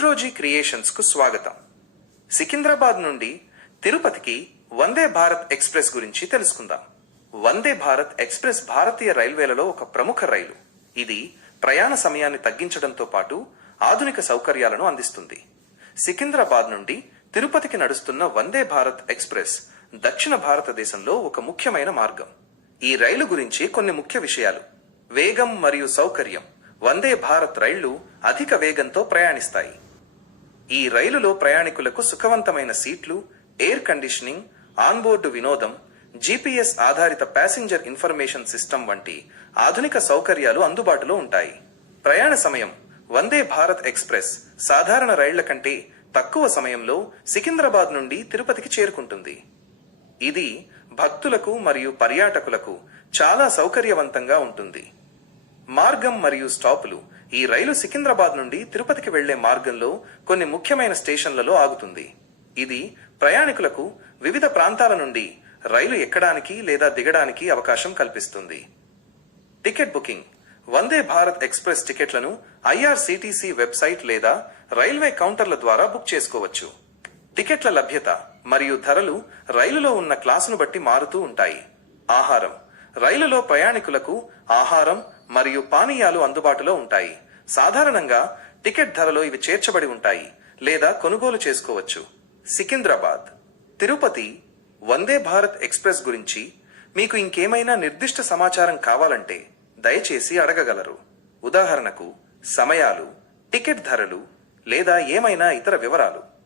రుద్రోజీ క్రియేషన్స్కు స్వాగతం. సికింద్రాబాద్ నుండి తిరుపతికి వందే భారత్ ఎక్స్ప్రెస్ గురించి తెలుసుకుందాం. వందే భారత్ ఎక్స్ప్రెస్ భారతీయ రైల్వేలలో ఒక ప్రముఖ రైలు. ఇది ప్రయాణ సమయాన్ని తగ్గించడంతో పాటు ఆధునిక సౌకర్యాలను అందిస్తుంది. సికింద్రాబాద్ నుండి తిరుపతికి నడుస్తున్న వందే భారత్ ఎక్స్ప్రెస్ దక్షిణ భారతదేశంలో ఒక ముఖ్యమైన మార్గం. ఈ రైలు గురించి కొన్ని ముఖ్య విషయాలు. వేగం మరియు సౌకర్యం వందే భారత్ రైళ్ళు అధిక వేగంతో ప్రయాణిస్తాయి. ఈ రైలులో ప్రయాణికులకు సుఖవంతమైన సీట్లు ఎయిర్ కండిషనింగ్ ఆన్బోర్డు వినోదం జీపీఎస్ ఆధారిత ప్యాసింజర్ ఇన్ఫర్మేషన్ సిస్టమ్ వంటి ఆధునిక సౌకర్యాలు అందుబాటులో ఉంటాయి. ప్రయాణ సమయం వందే భారత్ ఎక్స్ప్రెస్ సాధారణ రైళ్ళ కంటే తక్కువ సమయంలో సికింద్రాబాద్ నుండి తిరుపతికి చేరుకుంటుంది. ఇది భక్తులకు మరియు పర్యాటకులకు చాలా సౌకర్యవంతంగా ఉంటుంది. మార్గం మరియు స్టాపులు ఈ రైలు సికింద్రాబాద్ నుండి తిరుపతికి వెళ్ళే మార్గంలో కొన్ని ముఖ్యమైన స్టేషన్లలో ఆగుతుంది. ఇది ప్రయాణికులకు వివిధ ప్రాంతాల నుండి రైలు ఎక్కడానికి లేదా దిగడానికి అవకాశం కల్పిస్తుంది. Ticket booking Vande Bharat express టికెట్లను ఐఆర్సీటీసీ వెబ్సైట్ లేదా రైల్వే కౌంటర్ల ద్వారా బుక్ చేసుకోవచ్చు. టికెట్ల లభ్యత మరియు ధరలు రైలులో ఉన్న క్లాసును బట్టి మారుతూ ఉంటాయి. ఆహారం రైలులో ప్రయాణికులకు ఆహారం మరియు పానీయాలు అందుబాటులో ఉంటాయి. సాధారణంగా టికెట్ ధరలో ఇవి చేర్చబడి ఉంటాయి లేదా కొనుగోలు చేసుకోవచ్చు. సికింద్రాబాద్. తిరుపతి వందే భారత్ ఎక్స్ప్రెస్ గురించి మీకు ఇంకేమైనా నిర్దిష్ట సమాచారం కావాలంటే దయచేసి అడగగలరు. ఉదాహరణకు సమయాలు టికెట్ ధరలు లేదా ఏమైనా ఇతర వివరాలు.